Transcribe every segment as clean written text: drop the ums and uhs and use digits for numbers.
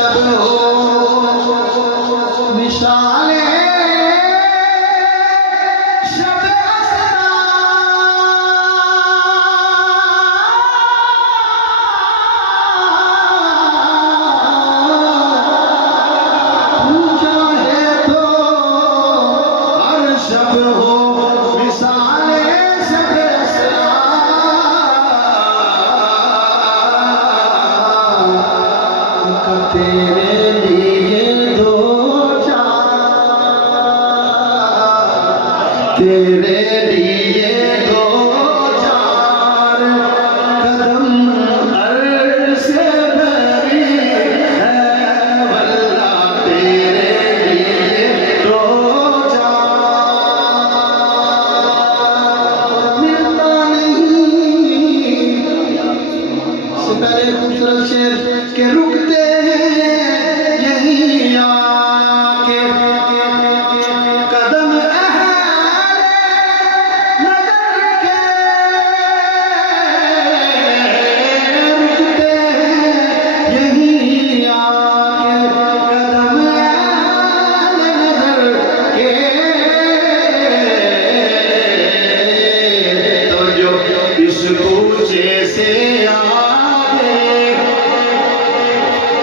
शब हो विशाले शब असरा तू चाहे तो हर शब हो विशाले शब असरा तेरे लिए दो चार तेरे लिए दो चार कदम अर्श से भरी है वल्लाह तेरे लिए दो चार मिलता नहीं से पहले खूबसूरत शेर के रुकते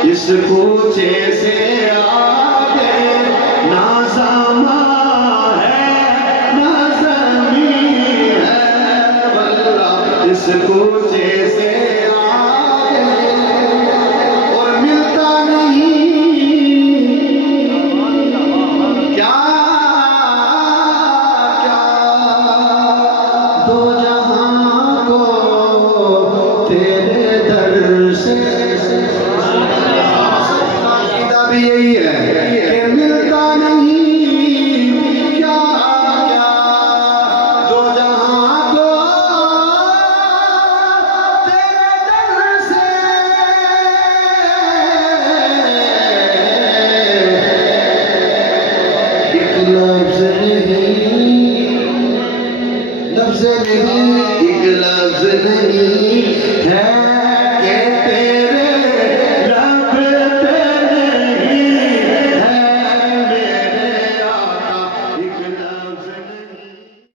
इस कूचे से आगे ना समा है ना ज़मीन है वल्लाह इस कूचे से आगे और मिलता नहीं क्या क्या दो जहां को तेरे दर से यही है कि मिलता नहीं क्या क्या दो जहां को तेरे दर से एक लफ्ज नहीं एक लफ्ज नहीं है कि